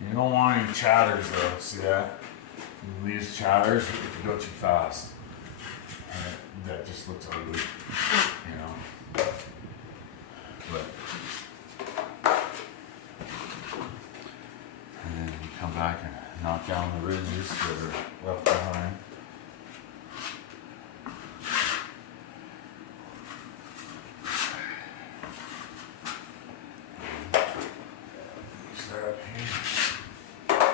You don't want any chatters though, see that? These chatters if you go too fast. That just looks ugly, you know. But and then you come back and knock down the ridges that are left behind. Start up here.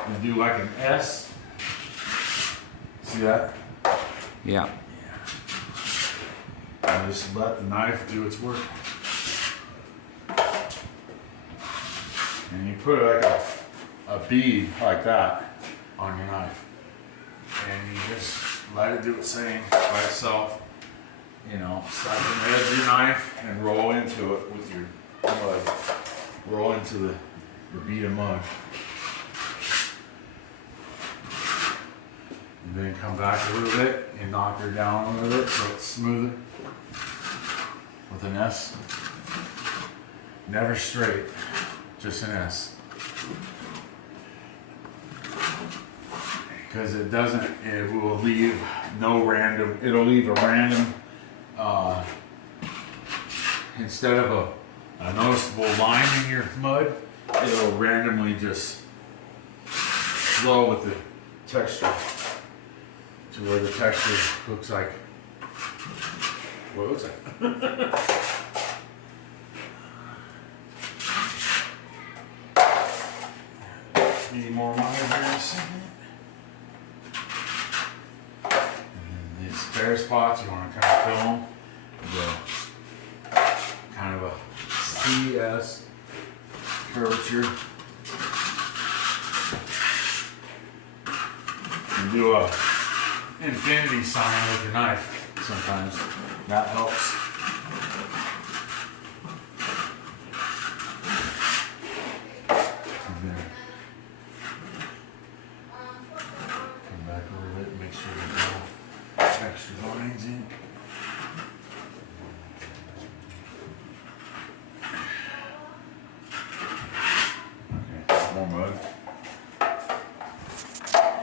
And do like an S. See that? Yeah. And just let the knife do its work. And you put like a bead like that on your knife. And you just let it do its thing by itself. You know, start from the edge of your knife and roll into it with your mud. Roll into the bead of mud. And then come back a little bit and knock her down a little bit so it's smoother. With an S. Never straight, just an S. Because it will leave no random, it'll leave a random, instead of a noticeable line in your mud, it'll randomly just flow with the texture to where the texture looks like what it looks like. Need more money here in a second. And then these spare spots, you want to kind of fill them with kind of a CS curvature. And do a infinity sign with your knife sometimes. That helps.